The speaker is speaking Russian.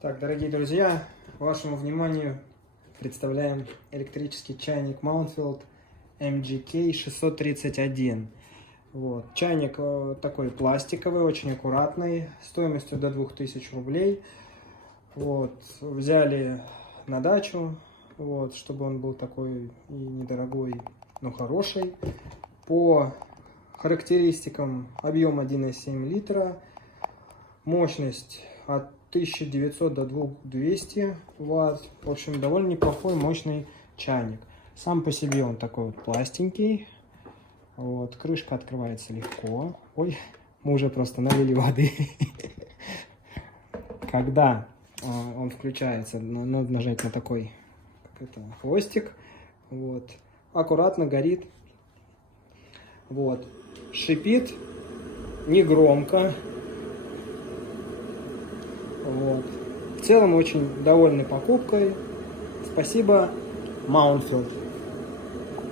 Так, дорогие друзья, вашему вниманию представляем электрический чайник Mountfield MGK 631. Вот. Чайник такой пластиковый, очень аккуратный, стоимостью до 2000 рублей. Вот. Взяли на дачу, вот, чтобы он был такой и недорогой, но хороший. По характеристикам: объем 1,7 литра, мощность от 1900 до 2200 ватт. В общем, довольно неплохой, мощный чайник. Сам по себе он такой вот пластенький. Вот, крышка открывается легко. Ой, мы уже просто налили воды. Когда он включается, надо нажать на такой хвостик. Вот, аккуратно горит. Вот, шипит негромко. Вот. В целом очень довольны покупкой. Спасибо, Mountfield.